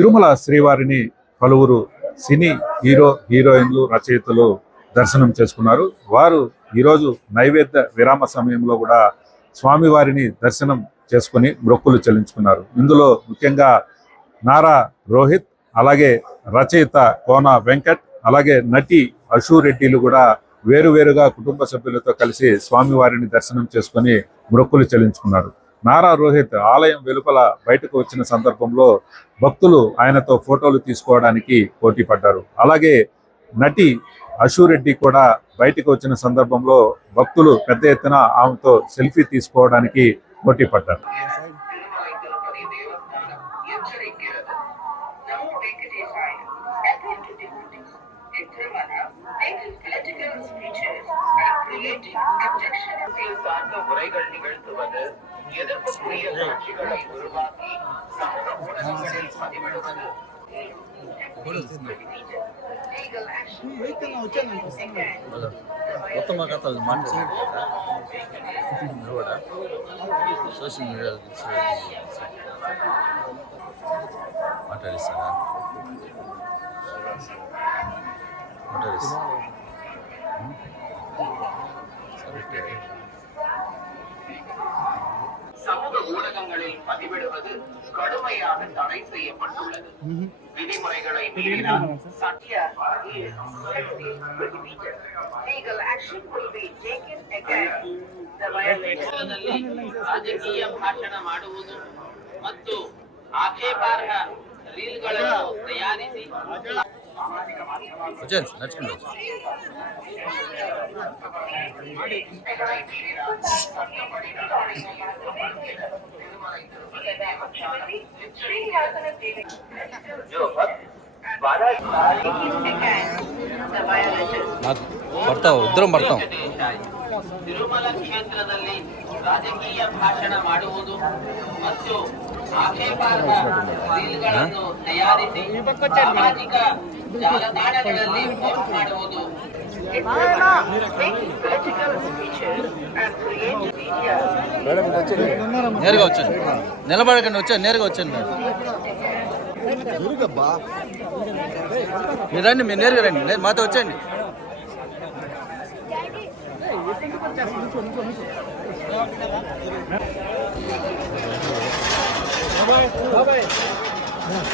తిరుమల శ్రీవారిని పలువురు cine hero హీరోయిన్లు రచయితలు దర్శనం చేసుకున్నారు. వారు ఈరోజు నైవేద్య విరామ సమయంలో కూడా స్వామివారిని దర్శనం చేసుకుని మొక్కులు చెల్లించుకున్నారు. ఇందులో ముఖ్యంగా నారా రోహిత్ అలాగే రచయిత కోన వెంకట్ అలాగే నటి అశు రెడ్డిలు కూడా వేరువేరుగా కుటుంబ సభ్యులతో కలిసి స్వామివారిని దర్శనం చేసుకుని మొక్కులు చెల్లించుకున్నారు. నారా రోహిత్ ఆలయం వెలుపల బయటకు వచ్చిన సందర్భంలో భక్తులు ఆయనతో ఫోటోలు తీసుకోవడానికి పోటీ పడ్డారు. అలాగే నటి అశురెడ్డి కూడా బయటకు వచ్చిన సందర్భంలో భక్తులు పెద్ద ఎత్తున ఆమెతో సెల్ఫీ తీసుకోవడానికి పోటీ పడ్డారు. எதிர்க்கக்கூடிய காட்சிகளை உருவாக்கி சமூக ஊடகங்களில் பதிவிடுவது மொத்தமாக காத்தாது மாட்டாடி புத்தகங்களில் பதிவிடுவது கடுமையாக தடை செய்யப்பட்டுள்ளது. விதிமுறைகளை மீறினால் சட்ட ರಾಜಕೀಯ ಭಾಷಣ ಮಾಡುವುದು ಮತ್ತು ಆಕ್ಷೇಪಾರ್ಹ ರೀಲ್ಗಳನ್ನು ತಯಾರಿಸಿ వచ్చేయండి సార్ నడుచుకుంటాం నాకు ಬರ್ತಾವ ಇದ್ರೂ ಬರ್ತಾವ ತಿರುಮಲ ಕ್ಷೇತ್ರದಲ್ಲಿ ರಾಜಕೀಯ ಭಾಷಣ ಮಾಡುವುದು ಮತ್ತು ಆಕ್ಷೇಪಾರ್ಹ ರೀಲ್ಗಳನ್ನು ತಯಾರಿಸಿ ಸಾಮಾಜಿಕ ಜಾಲತಾಣಗಳಲ್ಲಿ ಪೋಸ್ಟ್ ಮಾಡುವುದು In Tirumala, making political speeches and creating media నేరుగా వచ్చాను నిలబడకండి వచ్చాను నేరుగా వచ్చాను మీరు మీరు రండి మీరు నేరుగా రండి నేను మాతో వచ్చేయండి 您坐您坐来来来